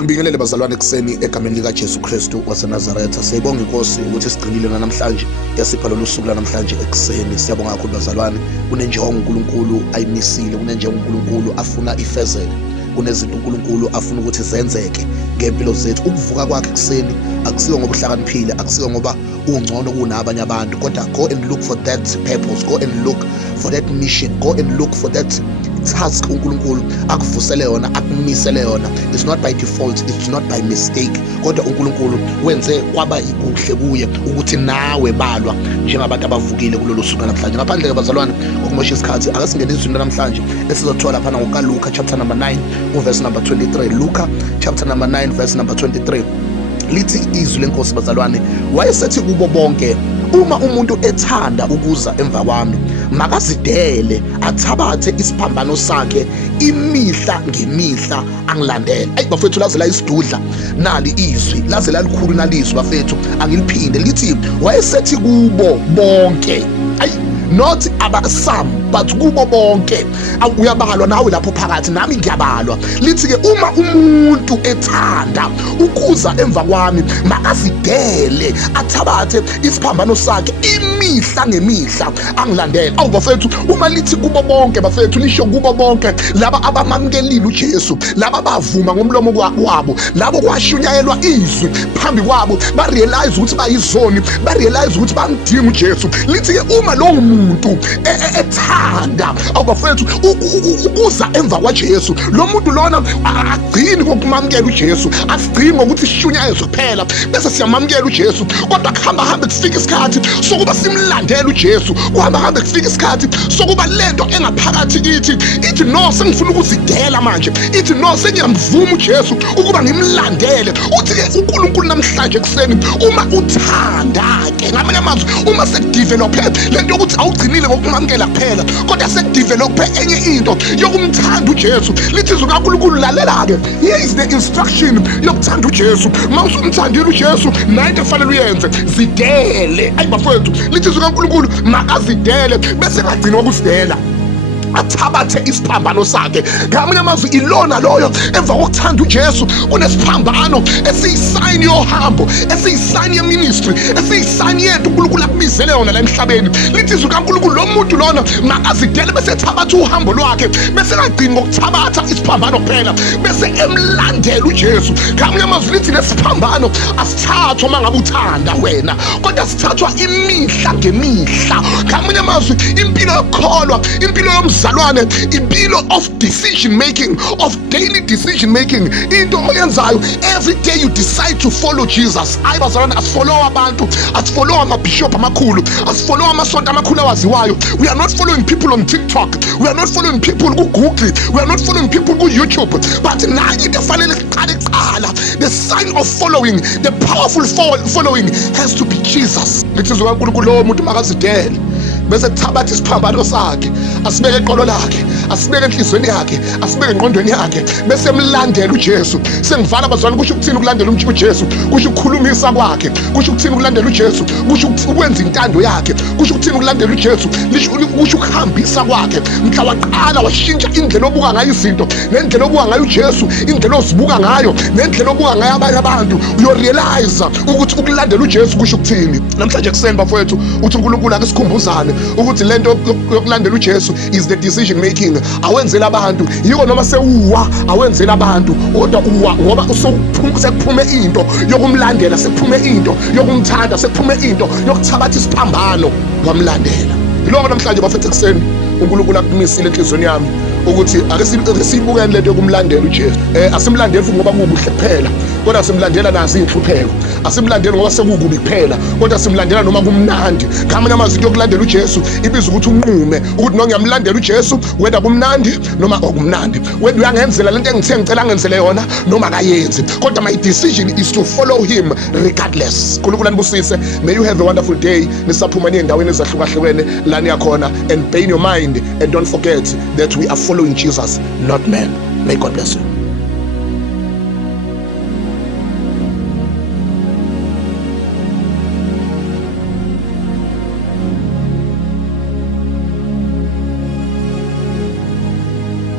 Angibingelele bazalwane ekuseni egameni lika Jesu Kristu waseNazaretha. Siyabonga inkosi ukuthi sigcinile namhlanje yasipha lolu suku namhlanje ekuseni. Siyabonga kakhulu bazalwane. Kunenjongo uNkulunkulu ayimisile, kunenjongo uNkulunkulu afuna ifezeke. Kunezinto uNkulunkulu afuna ukuthi zenzeke ngempilo zethu. Ukuvuka kwakhe ekuseni akusiyo ngoba uhlakaniphile, akusiyo ngoba ungcono kunabanye abantu, kodwa go and look for that purpose, go and look for that mission, go and look for that task uNkulunkulu akuvusele yona, akumisele yona. It's not by default, it's not by mistake, kodwa uNkulunkulu wenze kwaba kuhle kuye ukuthi nawe balwa njengabantu abavukile kulolu suku namhlanje. Ngaphandle ke bazalwane okumosha isikhathi, ake singene izwi namhlanje esizothola phana ngokaLuka chapter number 9 verse number 23. Luka chapter number 9 verse number 23 lithi izwi lenkosi bazalwane, wayesethi kubo bonke, uma umuntu ethanda ukuza emva kwami makazidele athabathe isiphambano sakhe imihla ngemihla angilandele. Bafethu laze la isidudla nali izwi laze lalikhulu nalizwi bafethu, angiliphinde lithi wayesethi kubo bonke, not some but kubo bonke. Uyabalwa nawe lapho phakathi, nami ngiyabalwa. Lithi ke uma umuntu ethanda ukuza emva kwami makazidele athabathe isiphambano sakhe imihla ngemihla angilandele. Bafethu uma lithi kubo bonke bafethu lisho kubo bonke laba abamamkelile uJesu, laba bavuma ngomlomo wabo, labo kwashunyayelwa izwi phambi kwabo, ba realize ukuthi bayizoni, ba realize ukuthi bamdinga uJesu. Lithi ke uma lo muntu ethanda bafethu ukuza emva kwaJesu, lo muntu lona agcini ngokumamkela uJesu, asigcini ngokuthi sishunyayezwe kuphela bese siyamamkela uJesu, kodwa kuhamba kufika isikhathi sokuba simlandele uJesu, kuhamba kufika isikhathi sokuba lento engaphakathi kithi ithi no, sengifuna ukuzidela manje, ithi no, sengiyamvuma uJesu ukuba ngimlandele. Uthi uNkulunkulu namhlanje ekuseni uma uthanda ke, ngamanye amazwi uma sekudevelophe lento ukuthi awugcinile ngokumamkela kuphela, kodwa sekudevelophe enye into yokumthanda uJesu. Lithi izwi kaNkulunkulu lalela ke, here is the instruction yokuthanda uJesu. Mawusumthandile uJesu nayo kufanele uyenze, zidele. Bafethu lithi izwi kaNkulunkulu makazidele bese ngagcina ukuzidela athabathe isiphambano sakhe. Ngamanye amazwi ilona loyo emva kokuthanda uJesu unesiphambano esiyisayini yohambo, esiyisayini yeministry, esiyisayini yethu uNkulunkulu akubizele yona la emhlabeni. Lithi izwi kaNkulunkulu lo muntu lona makazidele bese ethabatha uhambo lwakhe, bese ngagcini ngokuthabatha isiphambano kuphela bese emlandela uJesu. Ngamanye amazwi lithi lesiphambano asithathwa mangabe uthanda wena, kodwa sithathwa imihla ngemihla. Ngamanye amazwi impilo yokukholwa, impilo zalwane, impilo of decision making, of daily decision making, into oyenzayo every day you decide to follow Jesus. Bazalwane asifollow abantu, asifollow amabishop amakhulu, asifollow amasonto amakhulu awaziwayo. We are not following people on TikTok, we are not following people ku Google, we are not following people ku YouTube, but nayo into efanele iqale kuqala, the sign of following, the powerful following has to be Jesus. Lithi izwi kaNkulunkulu lo muntu makazidele bese kuthabatha isiphambano sakhe, asibeke eqolo lakhe, asibeke enhlizweni yakhe, asibeke engqondweni yakhe bese emlandela uJesu. Sengivala bazalwane, kusho ukuthini ukulandela uJesu? Kusho ukukhulumisa kwakhe, kusho ukuthini ukulandela uJesu? Kusho ukwenza intando yakhe, kusho ukuthini ukulandela uJesu? Kusho ukuhambisa kwakhe. Mhla waqala washintsha indlela obuka ngayo izinto, nendlela obuka ngayo uJesu, indlela ozibuka ngayo, nendlela obuka ngayo abanye abantu, uyorealize ukuthi ukulandela uJesu kusho ukuthini. Namhlanje kuseni bafowethu uthi uNkulunkulu ake sikhumbuzane ukuthi lento yokulandela uJesu is the decision making. Awenzela abantu, yiko noma sewuwa awenzela abantu, kodwa uwa ngoba sekuphume into yokumlandela, sekuphume into yokumthanda, sekuphume into yokuthabatha isiphambano wamlandela. Yiloko namhlanje bafethu ekuseni uNkulunkulu akumisile enhlizweni yami ukuthi ake sibukele lento yokumlandela uJesu. Asimlandeli futhi ngoba kubuhle kuphela, kodwa simlandela nazi inhlupheko. Asimlandeli ngoba sekukubi kuphela, kodwa simlandela noma kumnandi. Ngamanye amazwi yokulandela uJesu ibiza ukuthi unqume ukuthi noma ngiyamlandela uJesu whether kumnandi noma akumnandi, whether uyangenzela lento engithe ngicela ngenzele yona noma akayenzi, kodwa my decision is to follow him regardless. uNkulunkulu anibusise. May you have a wonderful day. Nisaphuma endaweni ezahlukahlukene la niyakhona, and pay in your mind and don't forget that we are following Jesus, not man. May God bless you.